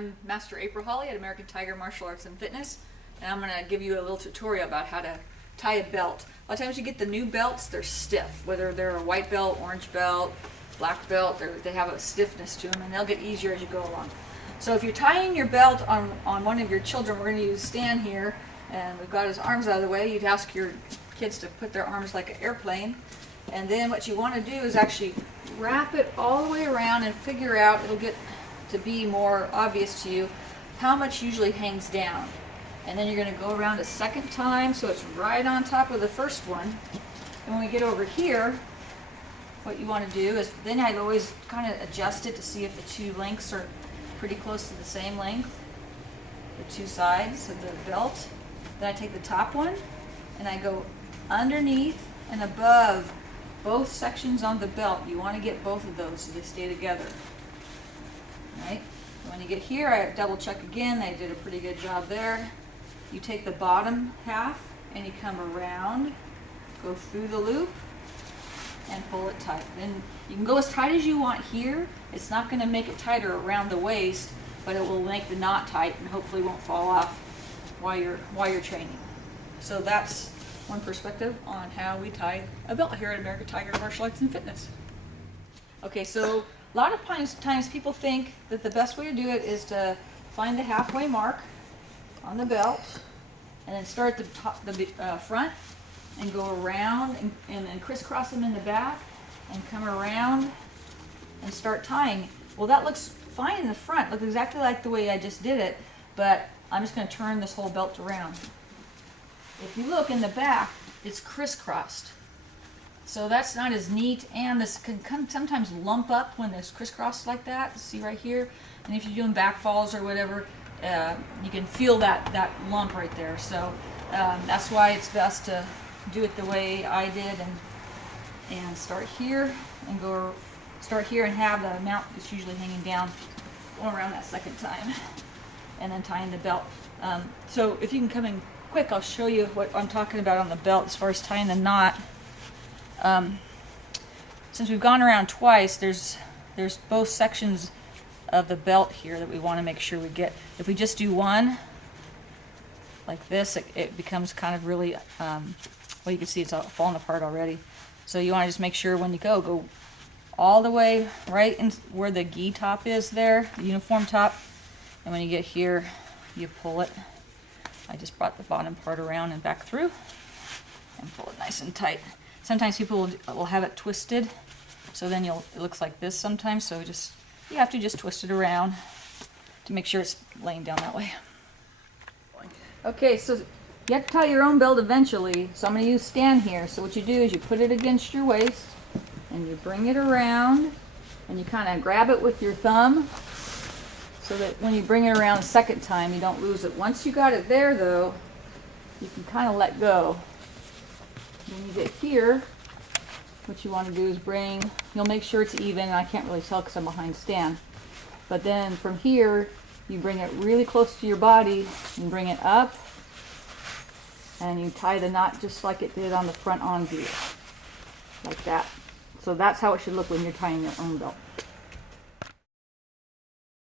I'm Master April Holly at American Tiger Martial Arts and Fitness, and I'm going to give you a little tutorial about how to tie a belt. A lot of times you get the new belts, they're stiff, whether they're a white belt, orange belt, black belt, they have a stiffness to them, and they'll get easier as you go along. So if you're tying your belt on one of your children, we're going to use Stan here, and we've got his arms out of the way. You'd ask your kids to put their arms like an airplane, and then what you want to do is actually wrap it all the way around and figure out, it'll get to be more obvious to you how much usually hangs down. And then you're going to go around a second time so it's right on top of the first one. And when we get over here, what you want to do is, then I'd always kind of adjust it to see if the two lengths are pretty close to the same length, the two sides of the belt. Then I take the top one and I go underneath and above both sections on the belt. You want to get both of those so they stay together. Right? When you get here, I double check again. They did a pretty good job there. You take the bottom half and you come around, go through the loop, and pull it tight. Then you can go as tight as you want here. It's not going to make it tighter around the waist, but it will make the knot tight and hopefully won't fall off while you're training. So that's one perspective on how we tie a belt here at American Tiger Martial Arts and Fitness. Okay, so a lot of times people think that the best way to do it is to find the halfway mark on the belt and then start at the front and go around and then crisscross them in the back and come around and start tying. Well, that looks fine in the front, looks exactly like the way I just did it, but I'm just going to turn this whole belt around. If you look in the back, it's crisscrossed. So that's not as neat, and this can sometimes lump up when it's crisscrossed like that. See right here? And if you're doing back falls or whatever, you can feel that lump right there. So that's why it's best to do it the way I did and start here and start here and have the mount that's usually hanging down, going around that second time, and then tying the belt. So if you can come in quick, I'll show you what I'm talking about on the belt as far as tying the knot. Since we've gone around twice, there's both sections of the belt here that we want to make sure we get. If we just do one like this, it becomes kind of really, well, you can see it's all falling apart already. So you want to just make sure when you go all the way right in where the gi top is there, the uniform top, and when you get here, you pull it. I just brought the bottom part around and back through and pull it nice and tight. Sometimes people will have it twisted, so then it looks like this sometimes, so you have to just twist it around to make sure it's laying down that way. Okay, so you have to tie your own belt eventually, so I'm going to use Stan here. So what you do is you put it against your waist, and you bring it around, and you kind of grab it with your thumb, so that when you bring it around a second time, you don't lose it. Once you got it there, though, you can kind of let go. When you get here, what you want to do is you'll make sure it's even. I can't really tell because I'm behind Stan. But then from here, you bring it really close to your body and bring it up, and you tie the knot just like it did on the front on view, like that. So that's how it should look when you're tying your own belt.